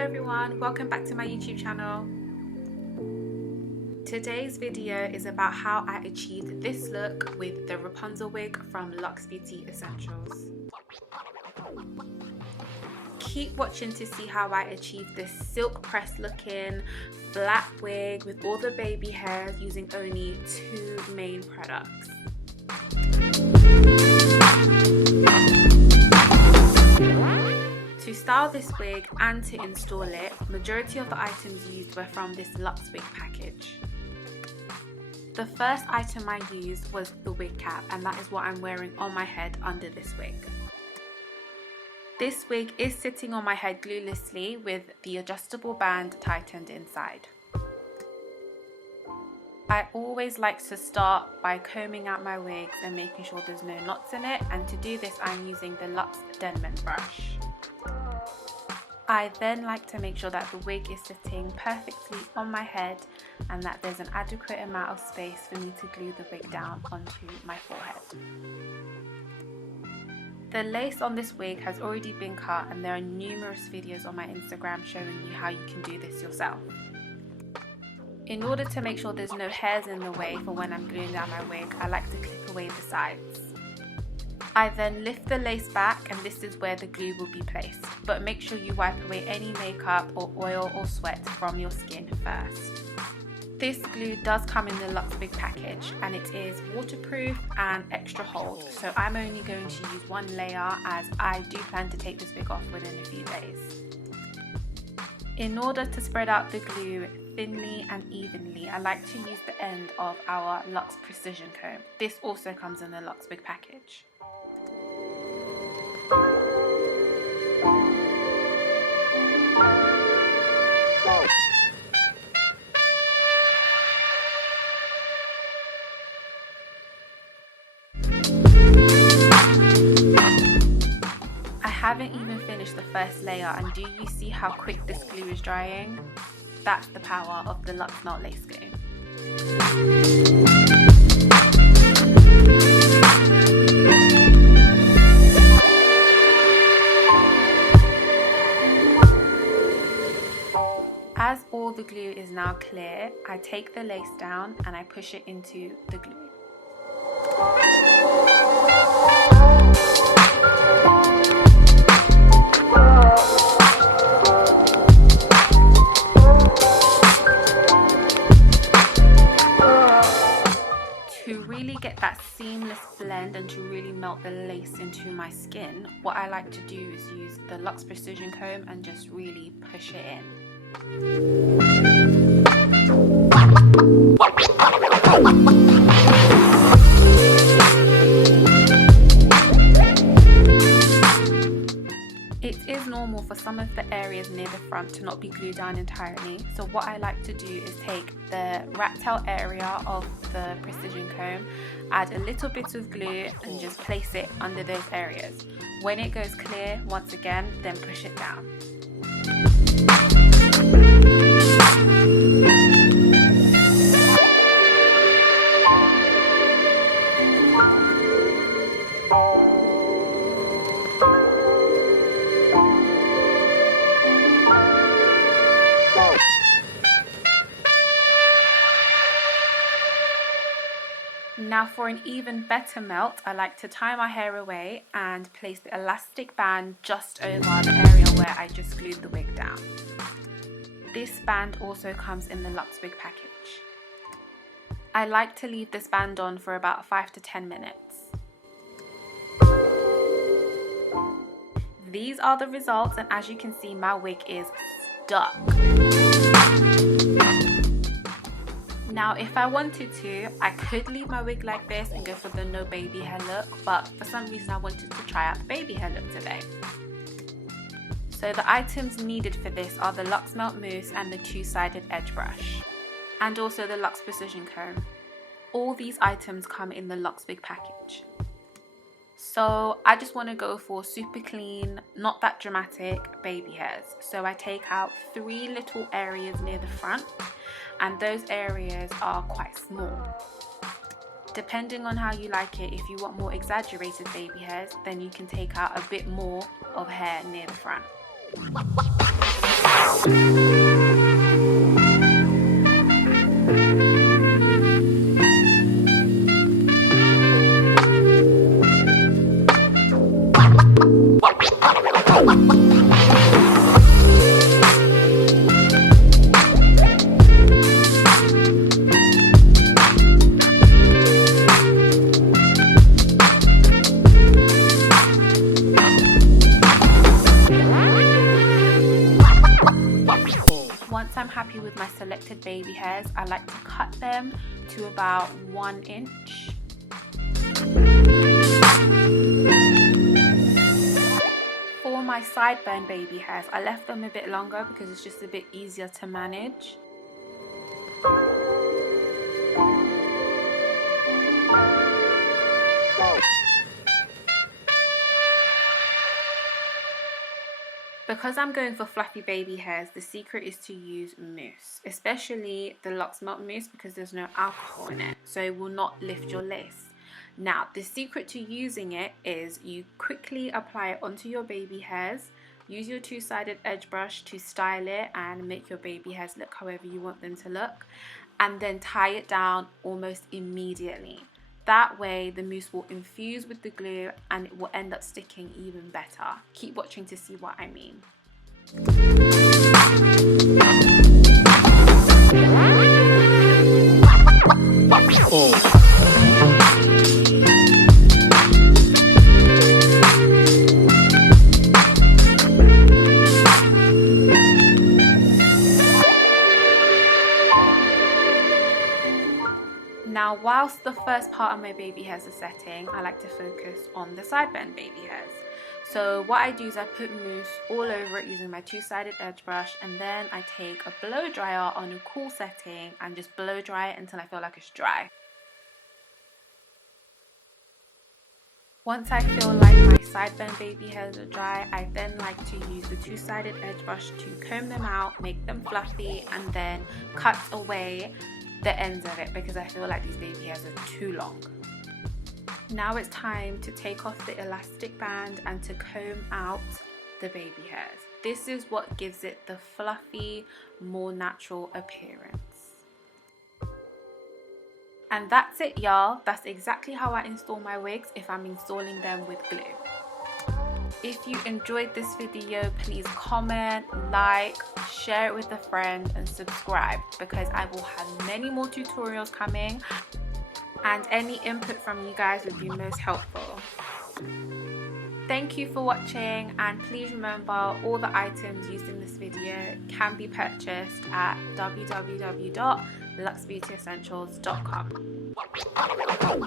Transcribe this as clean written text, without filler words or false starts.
everyone, welcome back to my YouTube channel. Today's video is about how I achieved this look with the Rapunzel wig from Luxe Beauty Essentials. Keep watching to see how I achieved this silk press looking flat wig with all the baby hairs using only two main products. To style this wig and to install it, majority of the items used were from this Luxe wig package. The first item I used was the wig cap, and that is what I'm wearing on my head under this wig. This wig is sitting on my head gluelessly with the adjustable band tightened inside. I always like to start by combing out my wigs and making sure there's no knots in it, and to do this I'm using the Luxe Denman brush. I then like to make sure that the wig is sitting perfectly on my head and that there's an adequate amount of space for me to glue the wig down onto my forehead. The lace on this wig has already been cut, and there are numerous videos on my Instagram showing you how you can do this yourself. In order to make sure there's no hairs in the way for when I'm gluing down my wig, I like to clip away the sides. I then lift the lace back, and this is where the glue will be placed, but make sure you wipe away any makeup or oil or sweat from your skin first. This glue does come in the Luxe Wig package, and it is waterproof and extra hold, so I'm only going to use one layer as I do plan to take this wig off within a few days. In order to spread out the glue thinly and evenly, I like to use the end of our Luxe Precision Comb. This also comes in the Luxe Wig package. I haven't even finished the first layer, and do you see how quick this glue is drying? That's the power of the Luxe Melt Lace Glue. As all the glue is now clear, I take the lace down and I push it into the glue. To really get that seamless blend and to really melt the lace into my skin, what I like to do is use the Luxe Precision Comb and just really push it in. It is normal for some of the areas near the front to not be glued down entirely, so what I like to do is take the rat tail area of the precision comb, add a little bit of glue and just place it under those areas. When it goes clear, once again, then push it down. Now for an even better melt, I like to tie my hair away and place the elastic band just over the area where I just glued the wig down. This band also comes in the Luxe Wig package. I like to leave this band on for about 5 to 10 minutes. These are the results, and as you can see, my wig is stuck. Now, if I wanted to, I could leave my wig like this and go for the no baby hair look, but for some reason I wanted to try out the baby hair look today. So the items needed for this are the Luxe Melt Mousse and the two-sided edge brush, and also the Luxe Precision Comb. All these items come in the Luxe Wig package. So I just want to go for super clean, not that dramatic baby hairs. So I take out 3 little areas near the front, and those areas are quite small. Depending on how you like it, if you want more exaggerated baby hairs, then you can take out a bit more of hair near the front. Once I'm happy with my selected baby hairs, I like to cut them to about 1 inch. For my sideburn baby hairs, I left them a bit longer because it's just a bit easier to manage. Because I'm going for fluffy baby hairs, the secret is to use mousse, especially the Luxe Melt mousse, because there's no alcohol in it, so it will not lift your lace. Now, the secret to using it is you quickly apply it onto your baby hairs, use your two-sided edge brush to style it and make your baby hairs look however you want them to look, and then tie it down almost immediately. That way the mousse will infuse with the glue and it will end up sticking even better. Keep watching to see what I mean. Now, whilst the first part of my baby hairs are setting, I like to focus on the sideburn baby hairs. So what I do is I put mousse all over it using my two-sided edge brush, and then I take a blow dryer on a cool setting and just blow dry it until I feel like it's dry. Once I feel like my sideburn baby hairs are dry, I then like to use the two-sided edge brush to comb them out, make them fluffy, and then cut away the ends of it because I feel like these baby hairs are too long. Now it's time to take off the elastic band and to comb out the baby hairs. This is what gives it the fluffy, more natural appearance. And that's it, y'all. That's exactly how I install my wigs if I'm installing them with glue. If you enjoyed this video, please comment, like, share it with a friend and subscribe, because I will have many more tutorials coming and any input from you guys would be most helpful. Thank you for watching, and please remember all the items used in this video can be purchased at www.luxebeautyessentials.com.